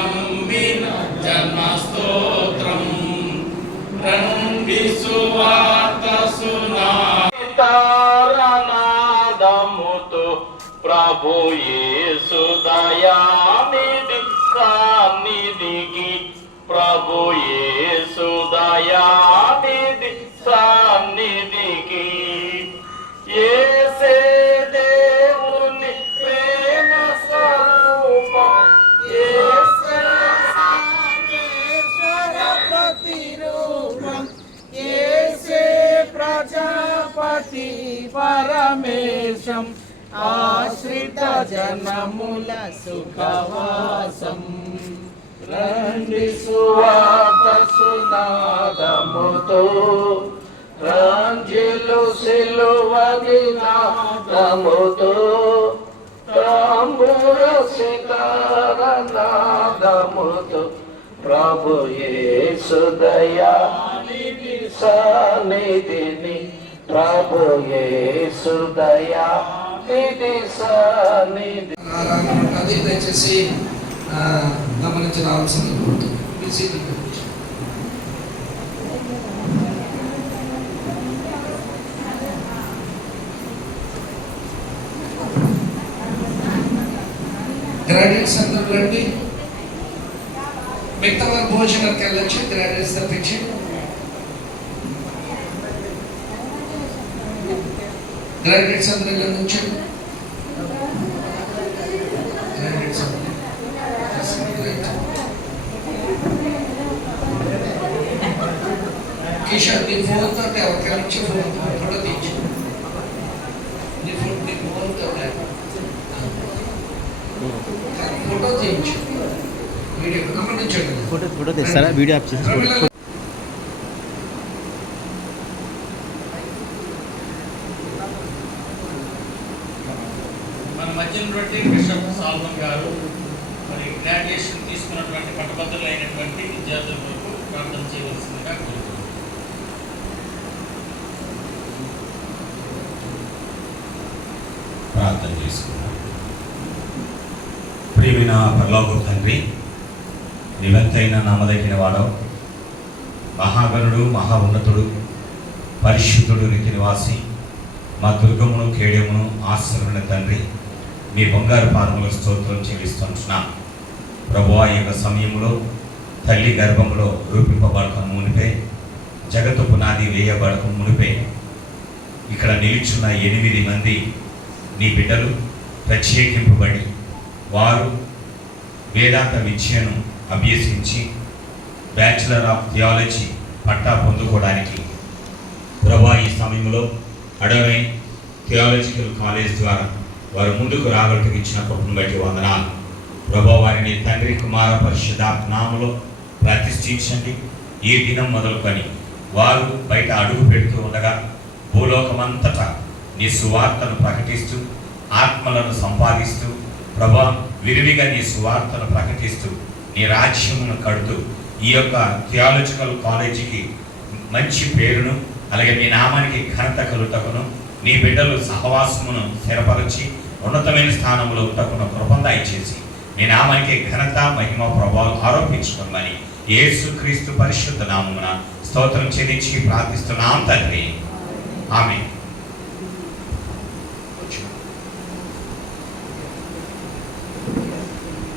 నమ్మిన జన్మస్తోత్రం రణిసువార్త సునాదముతో ప్రభు యేసు దయానిధి సన్నిధికి ప్రభు యేసు దయానిధి సన్నిధికి యేసే దేవుని ప్రేమ స్వరూపం యేసే సర్వేశ్వర ప్రతిరూపం యేసే ప్రజాపతి పరమేశం ఆశ్రిత జనముల సుఖవాసం రండి సువార్త సునాదముతో రంజిలు సిలువ నినాదముతో తాంబూర సితార నాదముతో ప్రభు యేసు దయానిధి సన్నిధిని ప్రభు యేసు దయానిధి సన్నిధి. అది దయచేసి గమనించి రావాల్సింది కోరుతుంది. గ్రాడ్యుయేట్స్ అందరూ రండి. మిగతా వారు భోజనానికి వెళ్ళొచ్చు. గ్రాడ్యుయేట్స్ తప్పించి గ్రాడ్యుయేట్స్ అందరూ వెళ్ళి ఉంచండి. గ్రాడ్యుయేట్స్ కిషోర్ నీ ఫోన్ తోటి ఎవరికైనా ఇచ్చి ఫోటో తీయించు. నీ ఫోన్ తోటి ఫోటో తీయించు. వీడియో గమనించండి. ఫోటో తీస్తారా? వీడియో ఆప్ చేసి మన మధ్య ఉన్నటువంటి బిషప్ సాల్మన్ గారు మరి గ్రాడ్యుయేషన్ తీసుకున్నటువంటి పట్టభద్రులు అయినటువంటి విద్యార్థుల వరకు ప్రార్థన చేయవలసిందిగా కోరుతున్నాను. ప్రార్థన చేసుకున్నాం. ప్రియమైన పరలోకపు తండ్రి, నివంతైన నమ్మదగిన వాడవు, మహాగణుడు, మహా ఉన్నతుడు, పరిశుద్ధుడు, రీతి నివాసి, మా దుర్గమును కేడమును ఆశ్రమైన తండ్రి, మీ బంగారు పాదములకు స్తోత్రం చెల్లిస్తుంటున్నాం. ప్రభువా, ఈ యొక్క సమయంలో తల్లి గర్భంలో రూపింపబడక మునిపే, జగత్తు పునాది వేయబడక మునిపే ఇక్కడ నిలుచున్న 8 మంది నీ బిడ్డలు ప్రత్యేకింపబడి వారు వేదాంత విద్యను అభ్యసించి బ్యాచిలర్ ఆఫ్ థియాలజీ పట్టా పొందుకోవడానికి ప్రభువా ఈ సమయంలో అడవై థియాలజికల్ కాలేజ్ ద్వారా వారు ముందుకు రాగలికి ఇచ్చిన కృపను బట్టి వందనాలు. ప్రభువా, వారిని తండ్రి కుమార పరిశుద్ధాత్మ నామములో ప్రతిష్ఠించండి. ఈ దినం మొదలుకొని వారు బయట అడుగు పెడుతూ ఉండగా భూలోకమంతటా నీ సువార్తను ప్రకటిస్తూ ఆత్మలను సంపాదిస్తూ ప్రభువా విరివిగా నీ సువార్తను ప్రకటిస్తూ నీ రాజ్యమును కడుతూ ఈ యొక్క థియాలజికల్ కాలేజీకి మంచి పేరును అలాగే మీ నామానికి ఘనత కలుగుటకును నీ బిడ్డలు సహవాసమును స్థిరపరిచి ఉన్నతమైన స్థానంలో ఉంటకున్న కృపను దయచేసి మీ నామానికి ఘనత మహిమ ప్రభావం ఆరోపించుకోమని యేసుక్రీస్తు పరిశుద్ధ నామమున స్తోత్రం చెల్లించి ప్రార్థిస్తున్నాం తండ్రి. ఆమేన్.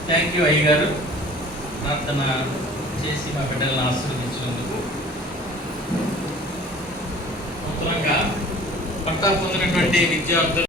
థ్యాంక్ యూ అయ్యగారు, ప్రార్థన చేసి మా బిడ్డలను ఆశీర్వదించినందుకు. నూతనంగా పట్టా పొందినటువంటి విద్యార్థులు